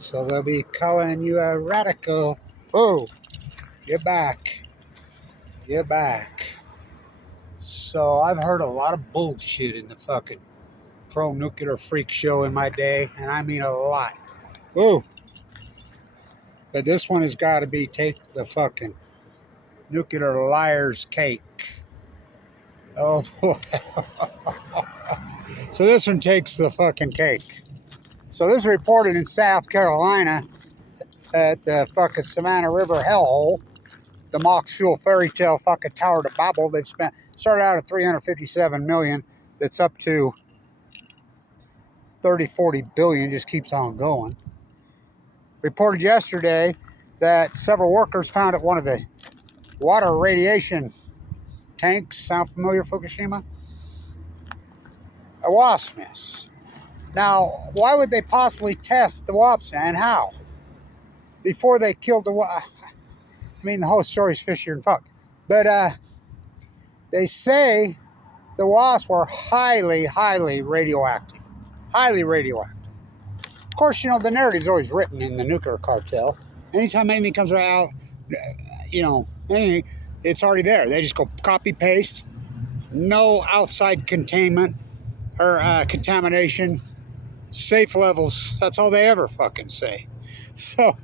So they'll be calling you a radical. Oh, get back. Get back. So I've heard a lot of bullshit in the fucking pro-nuclear freak show in my day, and I mean a lot. Oh, but this one has got to be take the fucking nuclear liar's cake. Oh boy. So this one takes the fucking cake. So this is reported in South Carolina at the fucking Savannah River hellhole, the Moxfield fairy tale fucking Tower to Babel that started out at 357 million, that's up to 30-40 billion, just keeps on going. Reported yesterday that several workers found at one of the water radiation tanks. Sound familiar, Fukushima? A WASP'S. Now, why would they possibly test the WASP'S and how? Before they killed the WASP. I mean, the whole story's fishier than fuck. But they say the WASPs were highly, highly radioactive. Highly radioactive. Of course, you know, the narrative's always written in the nuclear cartel. Anytime anything comes out, you know, anything, it's already there. They just go copy paste. No outside containment or contamination. Safe levels. That's all they ever fucking say. So,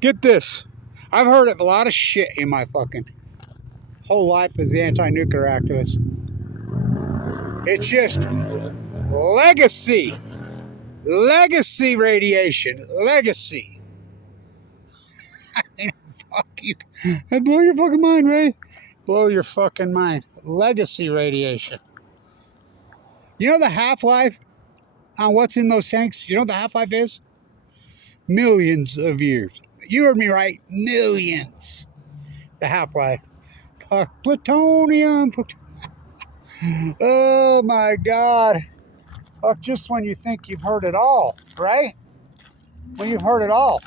get this. I've heard of a lot of shit in my fucking whole life as the anti-nuclear activist. It's just legacy. Legacy radiation. Legacy. I mean, fuck you. Blow your fucking mind, Ray. Blow your fucking mind. Legacy radiation. You know the half-life on what's in those tanks? You know what the half-life is? Millions of years. You heard me right. Millions. The half-life. Fuck. Plutonium. Oh my God. Fuck, just when you think you've heard it all, right? When you've heard it all.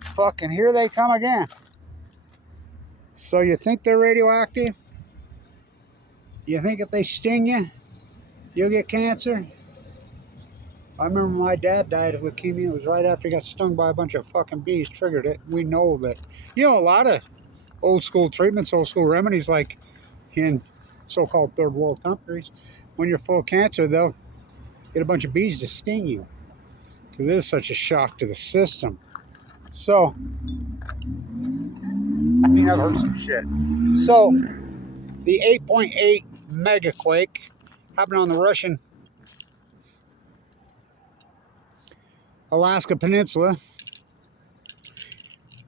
Fucking here they come again. So you think they're radioactive? You think if they sting you, you'll get cancer? I remember my dad died of leukemia. It was right after he got stung by a bunch of fucking bees, triggered it. We know that, you know, a lot of old school treatments, old school remedies, like in so-called third world countries, when you're full of cancer, they'll get a bunch of bees to sting you because it is such a shock to the system. So, I mean, I've heard some shit. So, the 8.8 megaquake happened on the Russian Alaska Peninsula.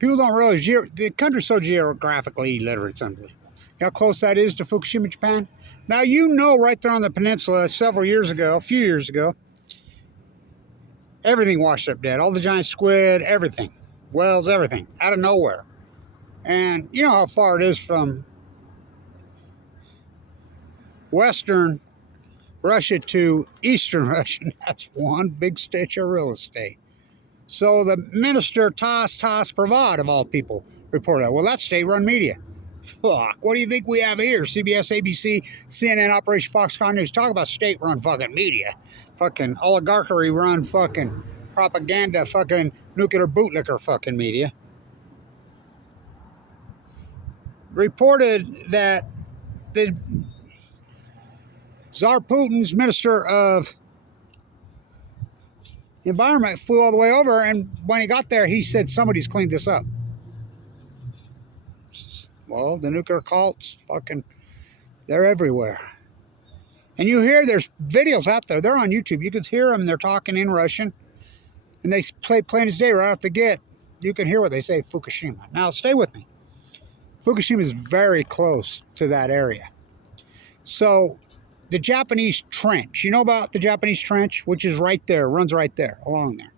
People don't realize the country's so geographically illiterate. It's unbelievable. You know how close that is to Fukushima, Japan? Now, you know, right there on the peninsula several years ago, a few years ago, everything washed up dead. All the giant squid, everything. Whales, everything. Out of nowhere. And you know how far it is from western Russia to eastern Russia. That's one big stitch of real estate. So the minister, Tas Pravad, of all people, reported that. Well, that's state-run media. Fuck, what do you think we have here? CBS, ABC, CNN, Operation Foxconn News. Talk about state-run fucking media. Fucking oligarchy-run fucking propaganda fucking nuclear bootlicker fucking media. Reported that the Tsar Putin's Minister of Environment flew all the way over, and when he got there, he said somebody's cleaned this up. Well, the nuclear cults, fucking, they're everywhere. And you hear there's videos out there. They're on YouTube. You can hear them. They're talking in Russian. And they play plain as day right off the get. You can hear what they say, Fukushima. Now, stay with me. Fukushima is very close to that area. So, the Japanese trench. You know about the Japanese trench? Which is right there. Runs right there. Along there.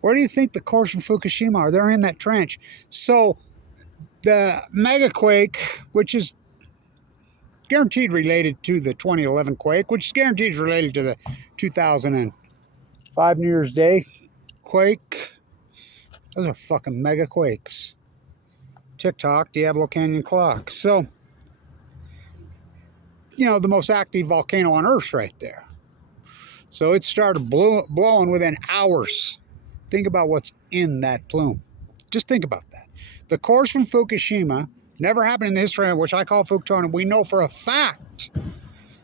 Where do you think the cores from Fukushima are? They're in that trench. So, the megaquake, which is guaranteed related to the 2011 quake, which is guaranteed related to the 2005 New Year's Day quake. Those are fucking megaquakes. TikTok, Diablo Canyon clock. So, you know, the most active volcano on Earth right there. So it started blowing within hours Think about what's in that plume. Just think about that. The cores from Fukushima never happened in the history of which I call Fukushima. We know for a fact.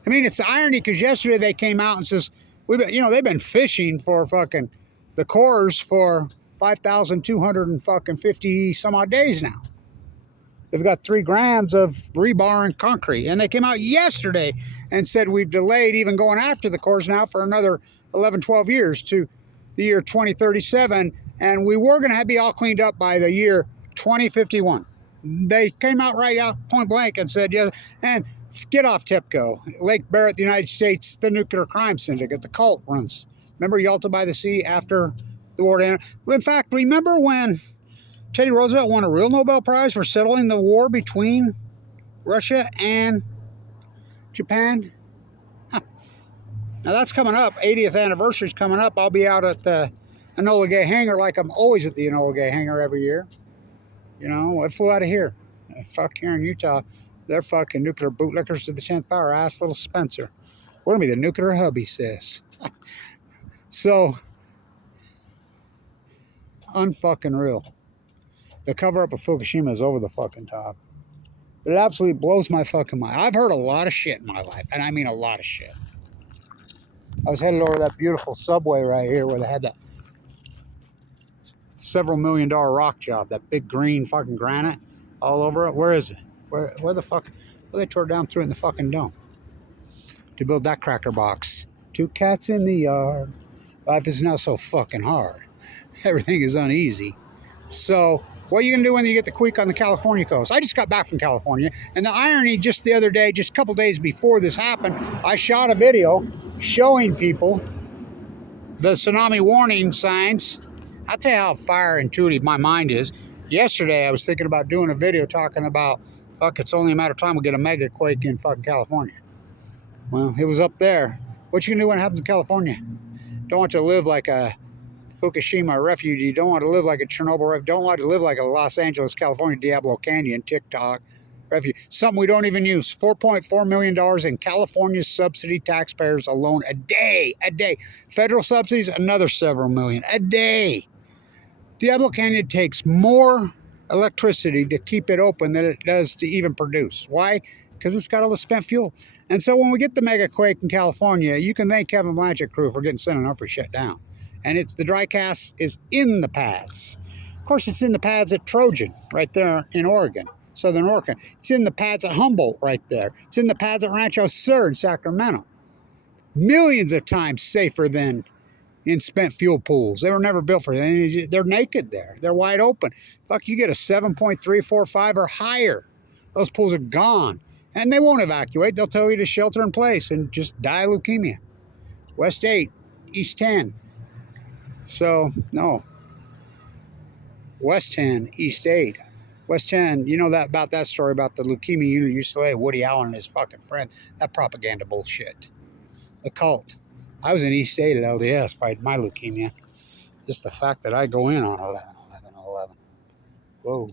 I mean, it's the irony because yesterday they came out and says, they've been fishing for fucking the cores for 5,250 some odd days now. They've got 3 grams of rebar and concrete. And they came out yesterday and said we've delayed even going after the cores now for another 11, 12 years to the year 2037. And we were going to be all cleaned up by the year 2051. They came out right out point blank and said, yeah, and get off TEPCO. Lake Barrett, the United States, the nuclear crime syndicate, the cult runs. Remember Yalta by the Sea after the war ended? In fact, remember when Teddy Roosevelt won a real Nobel Prize for settling the war between Russia and Japan? Huh. Now that's coming up. 80th anniversary is coming up. I'll be out at the Enola Gay Hangar like I'm always at the Enola Gay Hangar every year. You know, it flew out of here. Fuck here in Utah. They're fucking nuclear bootlickers to the 10th power. Ask little Spencer. We're going to be the nuclear hub, he says. So, unfucking real. The cover-up of Fukushima is over the fucking top. It absolutely blows my fucking mind. I've heard a lot of shit in my life, and I mean a lot of shit. I was headed over that beautiful subway right here where they had that several $1 million rock job, that big green fucking granite all over it. Where is it? Where the fuck? Well, they tore down through it in the fucking dome to build that cracker box. 2 cats in the yard. Life is now so fucking hard. Everything is uneasy. So, what are you going to do when you get the quake on the California coast? I just got back from California, and the irony just the other day, just a couple days before this happened, I shot a video showing people the tsunami warning signs. I'll tell you how fire intuitive my mind is. Yesterday, I was thinking about doing a video talking about, fuck, it's only a matter of time we'll get a mega quake in fucking California. Well, it was up there. What you going to do when it happens in California? Don't want you to live like a Fukushima refugee. Don't want to live like a Chernobyl refugee. Don't want to live like a Los Angeles, California, Diablo Canyon, TikTok refugee. Something we don't even use. $4.4 million in California subsidy taxpayers alone a day. A day. Federal subsidies, another several million. A day. Diablo Canyon takes more electricity to keep it open than it does to even produce. Why? Because it's got all the spent fuel. And so when we get the mega quake in California, you can thank Kevin Blanchett crew for getting San Onofre shut down. And the dry cast is in the pads. Of course, it's in the pads at Trojan, right there in Oregon, Southern Oregon. It's in the pads at Humboldt, right there. It's in the pads at Rancho Sur in Sacramento. Millions of times safer than in spent fuel pools. They were never built for that. They're naked there. They're wide open. Fuck, you get a 7.345 or higher. Those pools are gone. And they won't evacuate. They'll tell you to shelter in place and just die of leukemia. West 8, East 10. So, no. West 10, East 8. West 10, you know that about that story about the leukemia unit at UCLA, Woody Allen and his fucking friend. That propaganda bullshit. The cult. I was in East 8 at LDS fighting my leukemia. Just the fact that I go in on 11. Whoa.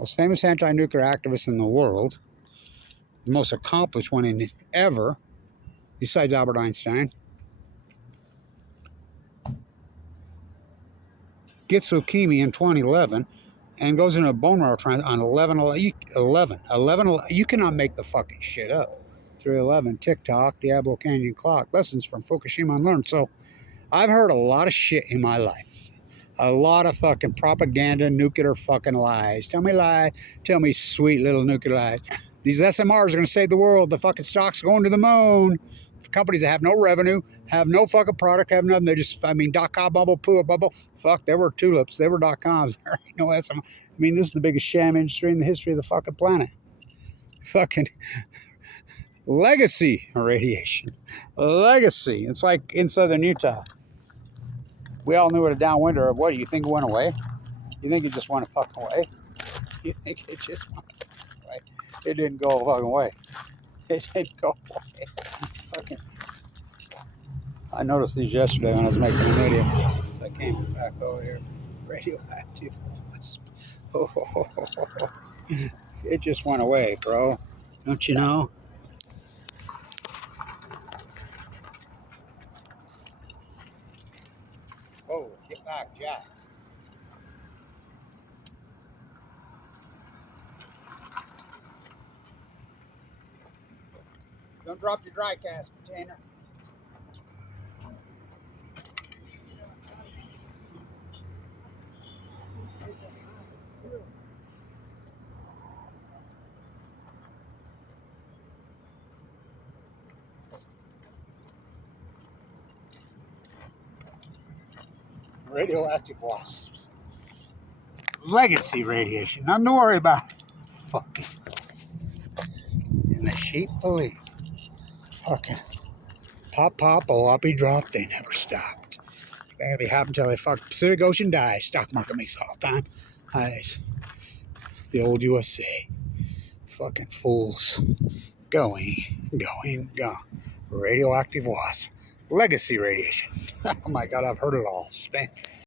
Most famous anti-nuclear activist in the world. The most accomplished one in ever, besides Albert Einstein. Gets leukemia in 2011 and goes into a bone marrow transplant on 11. You cannot make the fucking shit up. 311, TikTok, Diablo Canyon Clock, lessons from Fukushima unlearned. So I've heard a lot of shit in my life. A lot of fucking propaganda, nuclear fucking lies. Tell me lies. Tell me sweet little nuclear lies. These SMRs are going to save the world. The fucking stock's going to the moon. Companies that have no revenue, have no fucking product, have nothing. They just, .com bubble, poo bubble. Fuck, they were tulips. They were .coms. There ain't no SMR. This is the biggest sham industry in the history of the fucking planet. Fucking legacy radiation. Legacy. It's like in southern Utah. We all knew it a downwinder of what? You think it went away? You think it just went fucking away? You think it just went fucking away? It didn't go fucking away. It didn't go away. Fucking. I noticed these yesterday when I was making a video. So I came back over here. Radioactive wasp. It just went away, bro. Don't you know? Oh, get back, Jack. Don't drop your dry gas container. Radioactive wasps. Legacy radiation. Nothing to worry about. Fucking. And the sheep believe. Fucking. Pop, pop, oh, I'll be dropped. They never stopped. That'll be happening until they fuck Pacific Ocean dies. Stock market makes all time highs. The old USA. Fucking fools. Going. Radioactive wasp. Legacy radiation. Oh my god, I've heard it all.